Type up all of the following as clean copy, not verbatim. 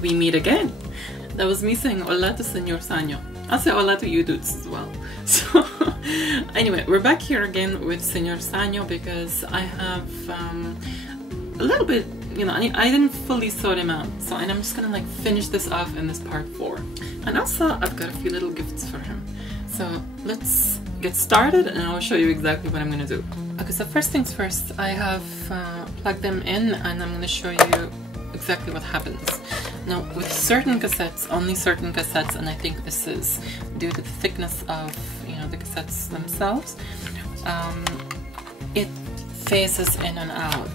we meet again. That was me saying hola to Señor Sanyo. I'll say hola to you dudes as well. So anyway, we're back here again with Señor Sanyo because I have a little bit, you know, I didn't fully sort him out. So, and I'm just gonna like finish this off in this part 4. And also I've got a few little gifts for him. So let's get started and I'll show you exactly what I'm gonna do. Okay, so first things first, I have plugged them in and I'm gonna show you exactly what happens. Now, with certain cassettes, only certain cassettes, and I think this is due to the thickness of, you know, the cassettes themselves, it phases in and out,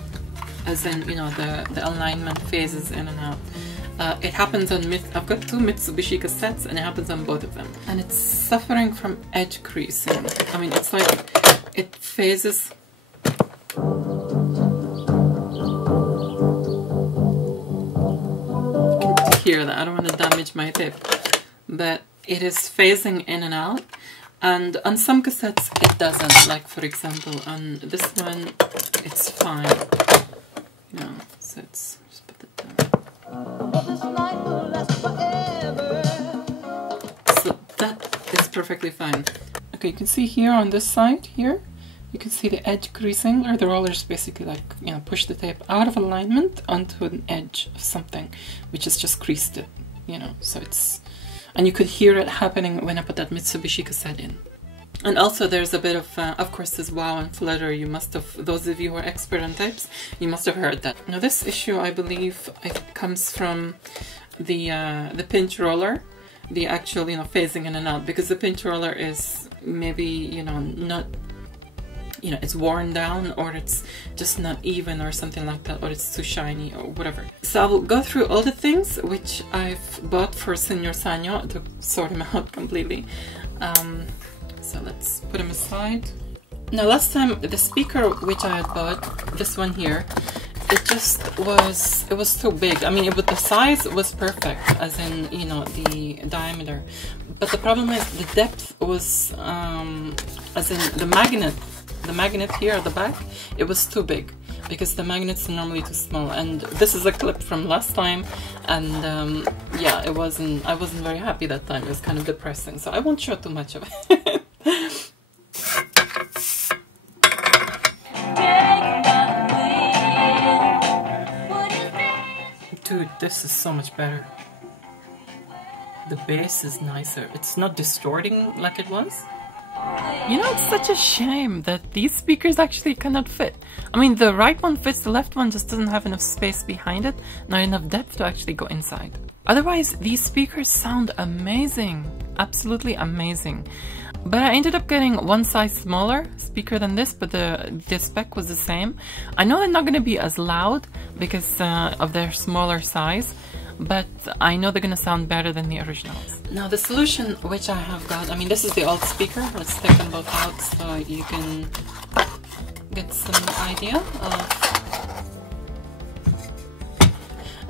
as in, you know, the alignment phases in and out. It happens on, I've got 2 Mitsubishi cassettes and it happens on both of them. And it's suffering from edge creasing. I mean, it's like, it phases. Hear that, I don't want to damage my tape, but it is phasing in and out, and on some cassettes it doesn't, like for example on this one it's fine, you know, so it's, just put it down. So that is perfectly fine. Okay, you can see here on this side here, you can see the edge creasing, or the rollers basically like, you know, push the tape out of alignment onto an edge of something, which has just creased it, you know, so it's, and you could hear it happening when I put that Mitsubishi cassette in. And also there's a bit of course, this wow and flutter, you must have, those of you who are expert on tapes, you must have heard that. Now this issue, I believe, it comes from the pinch roller, the actual, you know, phasing in and out, because the pinch roller is maybe, you know, not, you know, it's worn down, or it's just not even, or something like that, or it's too shiny, or whatever. So I will go through all the things which I've bought for Señor Sanyo to sort him out completely. So let's put him aside. Now last time, the speaker which I had bought, this one here, it just was, it was too big. I mean, but the size was perfect, as in, you know, the diameter. But the problem is the depth was, as in the magnet here at the back, it was too big, because the magnets are normally too small. And this is a clip from last time, and yeah, I wasn't very happy that time. It was kind of depressing, so I won't show too much of it. Dude, this is so much better. The bass is nicer. It's not distorting like it was. You know, it's such a shame that these speakers actually cannot fit. I mean, the right one fits, the left one just doesn't have enough space behind it, not enough depth to actually go inside. Otherwise, these speakers sound amazing. Absolutely amazing. But I ended up getting one size smaller speaker than this, but the spec was the same. I know they're not going to be as loud because of their smaller size, but I know they're going to sound better than the originals. Now the solution which I have got, I mean, this is the old speaker. Let's take them both out so you can get some idea of...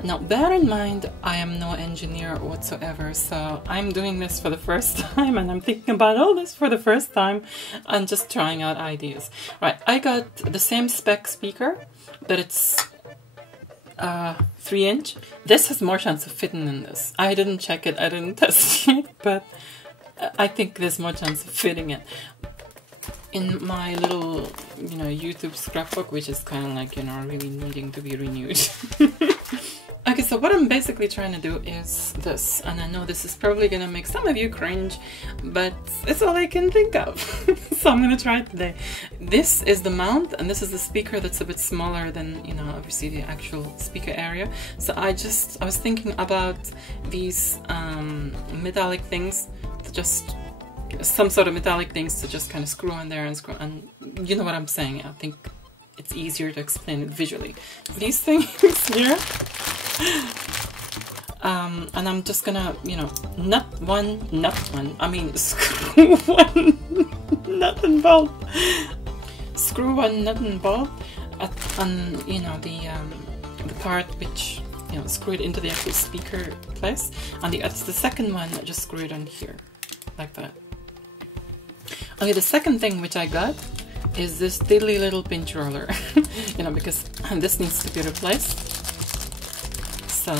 Now bear in mind, I am no engineer whatsoever, so I'm doing this for the first time and I'm thinking about all this for the first time and just trying out ideas. Right, I got the same spec speaker, but it's 3-inch. This has more chance of fitting than this. I didn't check it, I didn't test it, but I think there's more chance of fitting it. In my little, you know, YouTube scrapbook, which is kind of like, you know, really needing to be renewed. Okay, so what I'm basically trying to do is this, and I know this is probably gonna make some of you cringe, but it's all I can think of. So I'm gonna try it today. This is the mount, and this is the speaker that's a bit smaller than, you know, obviously the actual speaker area. So I was thinking about these metallic things, to just, some sort of metallic things to just kind of screw in there and screw, and you know what I'm saying. I think it's easier to explain it visually. These things here, and I'm just gonna, you know, I mean screw one nut and bolt. Screw one nut and bolt on, you know, the part which, you know, screw it into the actual speaker place. And the second one, just screw it on here, like that. Okay, the second thing which I got is this diddly little pinch roller, you know, because this needs to be replaced. So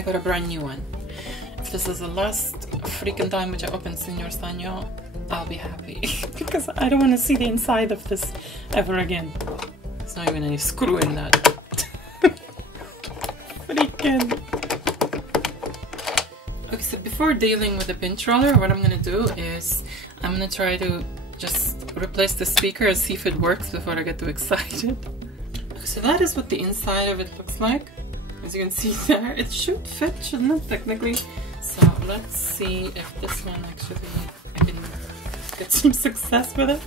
I got a brand new one. If this is the last freaking time which I open Señor Sanyo, I'll be happy. Because I don't want to see the inside of this ever again. There's not even any screw in that. Freaking. Okay, so before dealing with the pinch roller, what I'm gonna do is I'm gonna try to just replace the speaker and see if it works before I get too excited. Okay, so that is what the inside of it looks like. As you can see there, it should fit, shouldn't it, technically? So let's see if this one actually, I can get some success with it.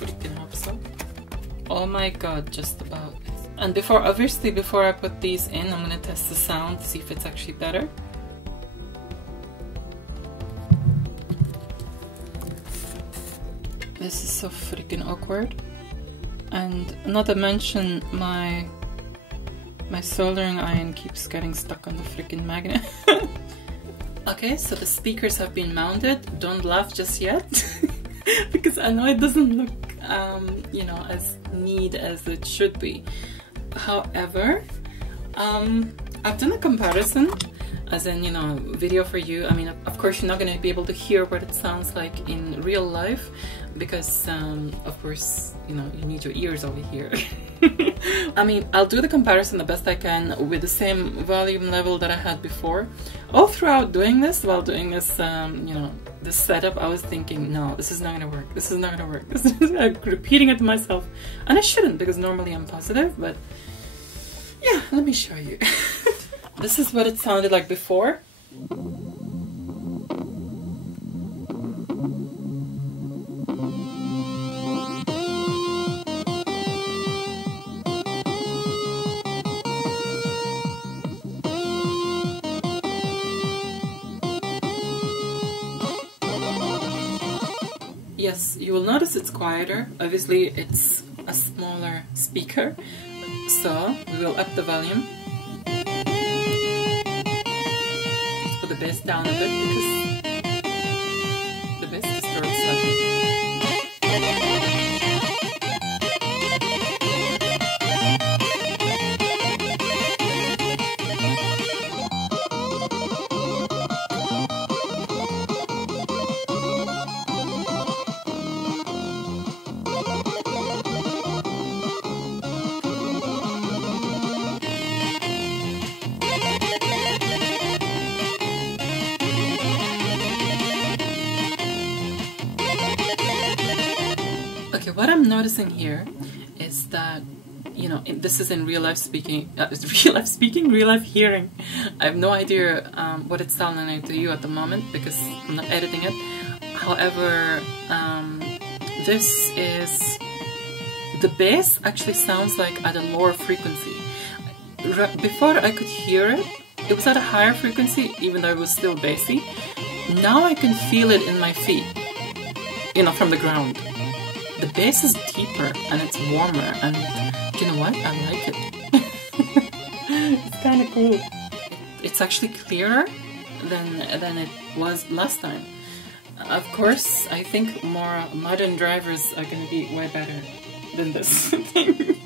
Freaking hope so. Oh my god, just about. And obviously before I put these in, I'm gonna test the sound to see if it's actually better. This is so freaking awkward. And not to mention my soldering iron keeps getting stuck on the freaking magnet. Okay, so the speakers have been mounted. Don't laugh just yet. Because I know it doesn't look, you know, as neat as it should be. However, I've done a comparison, as in, you know, video for you. I mean, of course, you're not going to be able to hear what it sounds like in real life, because, of course, you know, you need your ears over here. I mean, I'll do the comparison the best I can with the same volume level that I had before. All throughout doing this, while doing this, you know, this setup, I was thinking, no, this is not gonna work. This is not gonna work. This is repeating it to myself, and I shouldn't, because normally I'm positive. But yeah, let me show you. This is what it sounded like before. Yes, you will notice it's quieter. Obviously, it's a smaller speaker, so we will up the volume. Let's put the bass down a bit because the bass distorts slightly. Okay, what I'm noticing here is that, you know, this is in real life speaking, real life hearing. I have no idea what it's sounding like to you at the moment because I'm not editing it. However, this is, the bass actually sounds like at a lower frequency. Before I could hear it, it was at a higher frequency, even though it was still bassy. Now I can feel it in my feet, you know, from the ground. The bass is deeper and it's warmer, and you know what? I like it. It's kind of cool. It's actually clearer than it was last time. Of course, I think more modern drivers are going to be way better than this thing.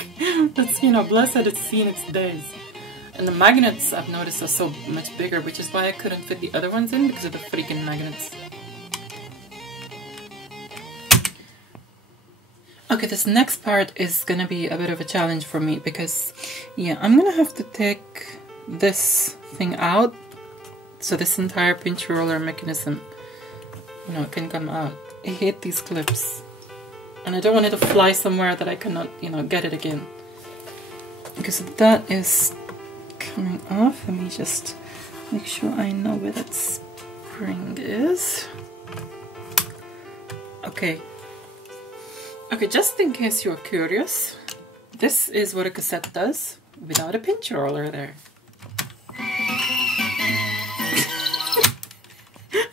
That's, you know, blessed it's seen its days. And the magnets, I've noticed, are so much bigger, which is why I couldn't fit the other ones in, because of the freaking magnets. Okay, this next part is gonna be a bit of a challenge for me because, yeah, I'm gonna have to take this thing out so this entire pinch roller mechanism, you know, can come out. I hate these clips, and I don't want it to fly somewhere that I cannot, you know, get it again. Because that is coming off. Let me just make sure I know where that spring is. Okay. Okay, just in case you're curious, this is what a cassette does without a pinch roller there.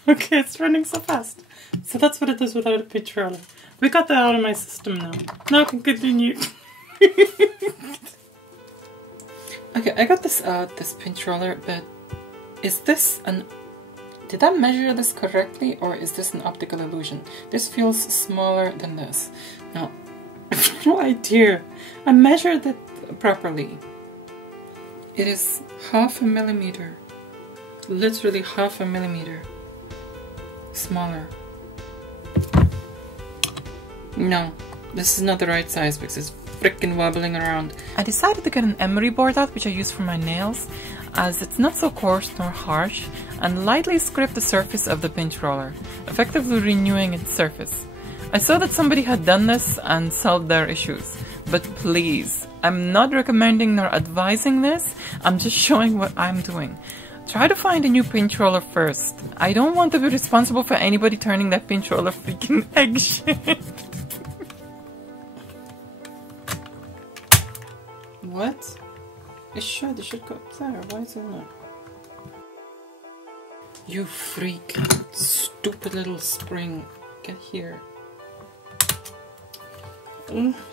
Okay, it's running so fast. So that's what it does without a pinch roller. We got that out of my system now. Now I can continue. Okay, I got this out, this pinch roller, but is this an... Did I measure this correctly, or is this an optical illusion? This feels smaller than this. No, I have no idea. I measured it properly. It is 0.5 millimeter. Literally 0.5 millimeter smaller. No, this is not the right size because it's freaking wobbling around. I decided to get an emery board out, which I use for my nails, as it's not so coarse nor harsh, and lightly scrape the surface of the pinch roller, effectively renewing its surface. I saw that somebody had done this and solved their issues, but please, I'm not recommending nor advising this, I'm just showing what I'm doing. Try to find a new pinch roller first. I don't want to be responsible for anybody turning that pinch roller freaking egg shaped. What? It should go up there. Why is it not? You freak. Stupid little spring. Get here.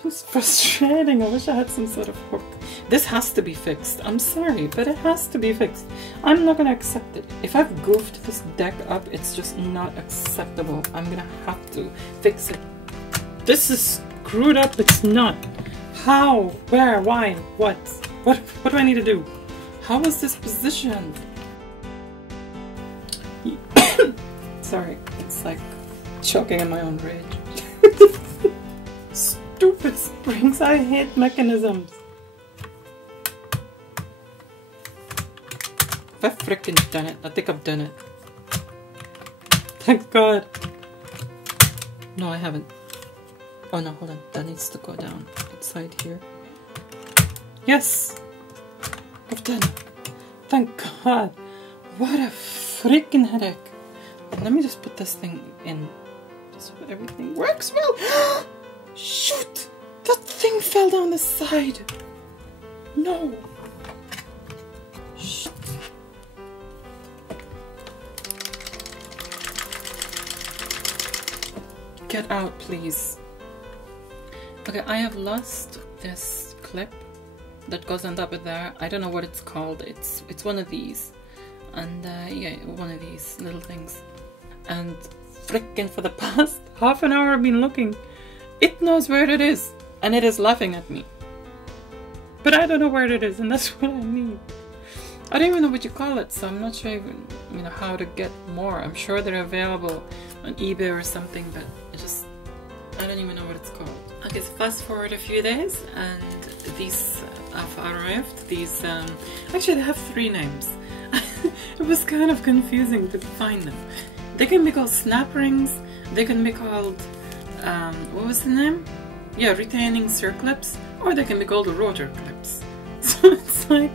It's frustrating. I wish I had some sort of hook. This has to be fixed. I'm sorry, but it has to be fixed. I'm not gonna accept it. If I've goofed this deck up, it's just not acceptable. I'm gonna have to fix it. This is screwed up. It's not. How? Where? Why? What? What do I need to do? How is this positioned? Sorry, it's like choking on my own rage. Stupid springs, I hate mechanisms. I've freaking done it. I think I've done it. Thank God. No, I haven't. Oh no, hold on. That needs to go down. Inside here. Yes! I've done it. Thank God. What a freaking headache. Let me just put this thing in. Just so everything works well. Shoot! That thing fell down the side. No. Shit. Get out, please. Okay, I have lost this clip that goes on top of there. I don't know what it's called. It's one of these. And yeah, one of these little things. And frickin' for the past half an hour I've been looking. It knows where it is, and it is laughing at me. But I don't know where it is, and that's what I need. I don't even know what you call it, so I'm not sure even, you know, how to get more. I'm sure they're available on eBay or something, but I don't even know what it's called. Okay, so fast forward a few days, and these have arrived. These, actually they have 3 names. It was kind of confusing to find them. They can be called snap rings, they can be called what was the name? Yeah, retaining circlips, or they can be called rotor clips. So it's like,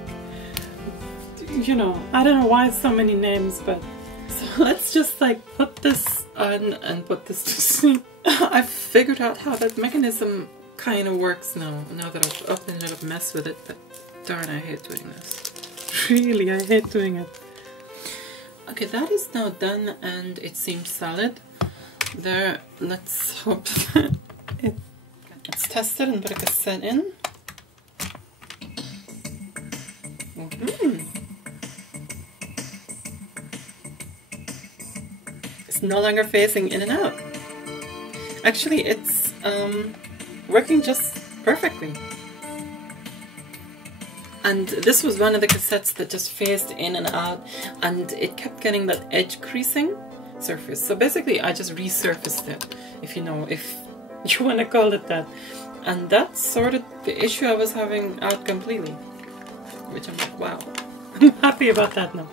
you know, I don't know why so many names, but so let's just like put this on and put this to sleep. I've figured out how that mechanism kind of works now that I've opened a little mess with it, but darn, I hate doing this. Really, I hate doing it. Okay, that is now done and it seems solid. There, let's hope that it's tested and put a cassette in. It's no longer facing in and out. Actually, it's working just perfectly. And this was one of the cassettes that just phased in and out, and it kept getting that edge creasing surface. So basically I just resurfaced it, if you know, if you want to call it that. And that's sort of the issue I was having out completely, which I'm like, wow, I'm happy about that now.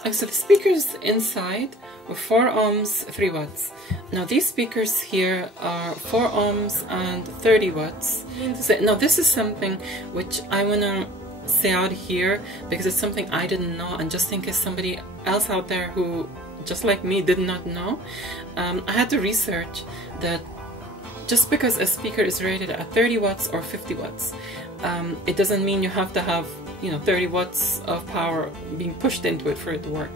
Okay, so the speakers inside were 4 ohms, 3 watts. Now these speakers here are 4 ohms and 30 watts. So, now this is something which I want to say out here because it's something I didn't know, and just in case somebody else out there who just like me did not know, I had to research that just because a speaker is rated at 30 watts or 50 watts, it doesn't mean you have to have, you know, 30 watts of power being pushed into it for it to work.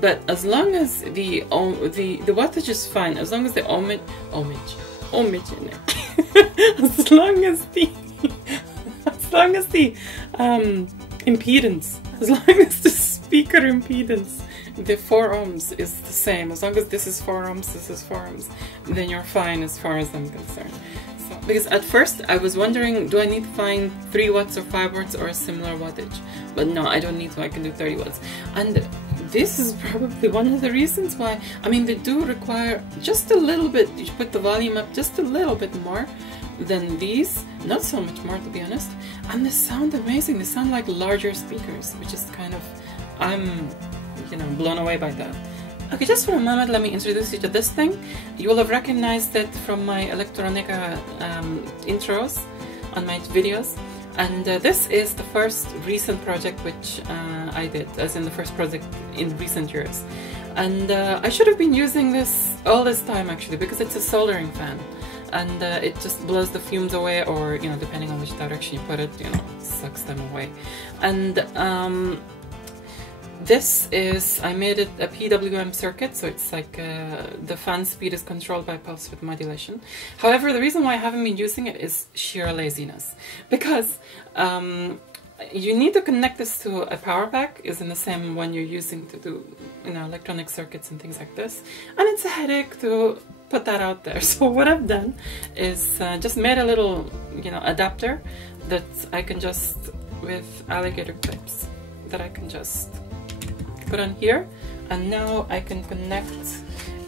But as long as the wattage is fine, as long as the ohmage in it, as long as the impedance, as long as the speaker impedance, the 4 ohms is the same. As long as this is 4 ohms, this is 4 ohms, then you're fine as far as I'm concerned. So Because at first I was wondering, do I need to find 3 watts or 5 watts or a similar wattage? But no, I don't need to, I can do 30 watts. And this is probably one of the reasons why, I mean, they do require just a little bit, you put the volume up just a little bit more than these, not so much more to be honest, and they sound amazing. They sound like larger speakers, which is kind of, I'm, you know, blown away by that. Okay, just for a moment, let me introduce you to this thing. You will have recognized it from my electronica intros on my videos. And this is the first recent project which I did, as in the first project in recent years. And I should have been using this all this time actually, because it's a soldering fan. And it just blows the fumes away, or, you know, depending on which direction you put it, you know, sucks them away. And this is, I made it a PWM circuit, so it's like the fan speed is controlled by pulse width modulation. However, the reason why I haven't been using it is sheer laziness, because you need to connect this to a power pack, is in the same one you're using to do, you know, electronic circuits and things like this, and it's a headache to put that out there. So what I've done is just made a little, you know, adapter that I can just, with alligator clips, that I can just put on here, and now I can connect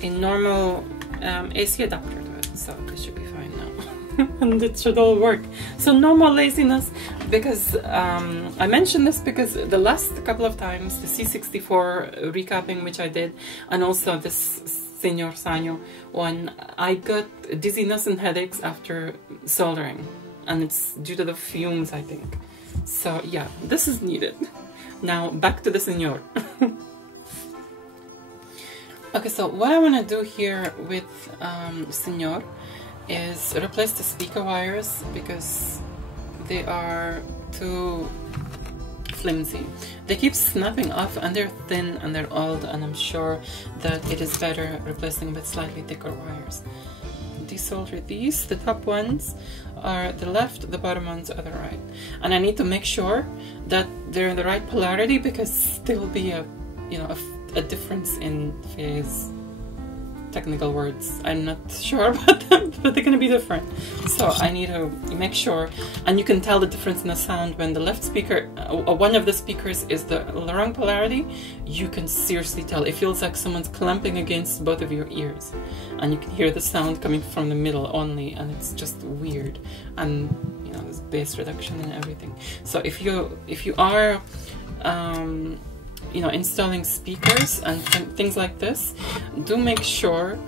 a normal AC adapter to it, so this should be fine now. And it should all work. So no more laziness, because I mentioned this because the last couple of times, the C64 recapping which I did, and also this Señor Sanyo one, I got dizziness and headaches after soldering, and it's due to the fumes, I think. So yeah, this is needed. Now back to the Señor. Okay, so what I want to do here with Señor is replace the speaker wires, because they are too flimsy. They keep snapping off, and they're thin and they're old, and I'm sure that it is better replacing with slightly thicker wires. Desolder these. The top ones are the left, the bottom ones are the right, and I need to make sure that they're in the right polarity, because there will be a, you know, a difference in phase. Technical words, I'm not sure about them, but they're gonna be different. So I need to make sure, and you can tell the difference in the sound when the left speaker, one of the speakers is the wrong polarity. You can seriously tell. It feels like someone's clamping against both of your ears, and you can hear the sound coming from the middle only, and it's just weird. And you know, there's bass reduction and everything. So if you are you know, installing speakers and things like this, do make sure,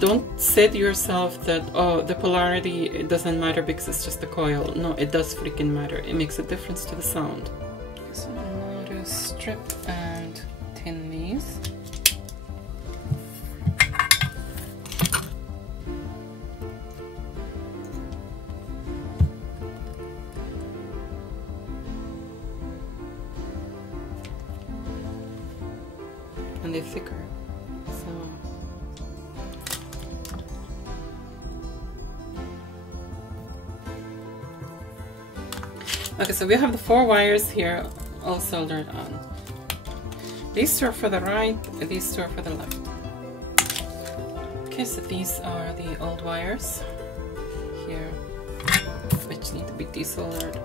don't say to yourself that, oh, the polarity, it doesn't matter because it's just a coil. No, it does freaking matter. It makes a difference to the sound. So I'm going to strip and tin these. And they're thicker, so okay, so we have the 4 wires here all soldered on. These 2 are for the right, these 2 are for the left. Okay, so these are the old wires here, which need to be desoldered.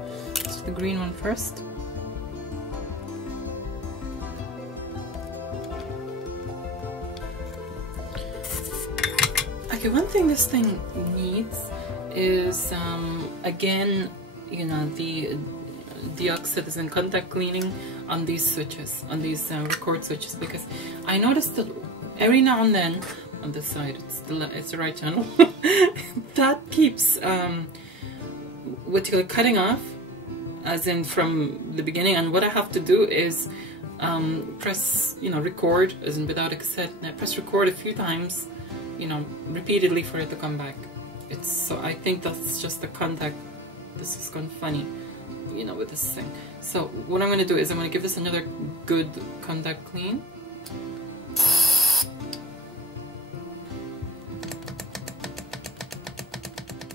So the green one first. Okay, one thing this thing needs is, again, you know, the deoxid and contact cleaning on these switches, on these record switches, because I noticed that every now and then, on this side, it's the right channel, that keeps, what you call it, cutting off, as in from the beginning, and what I have to do is press, you know, record, as in without a cassette, and I press record a few times, you know, repeatedly for it to come back. It's so, I think that's just the contact. This is gone funny, you know, with this thing. So what I'm going to do is I'm going to give this another good contact clean.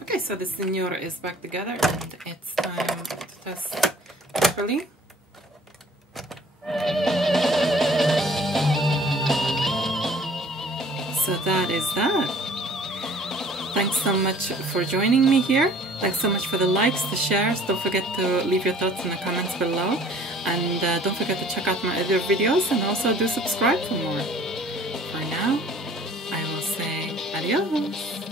Okay, so the Señor is back together, and it's time to test properly. So that is that. Thanks so much for joining me here. Thanks so much for the likes, the shares. Don't forget to leave your thoughts in the comments below. And don't forget to check out my other videos and also do subscribe for more. For now, I will say adios.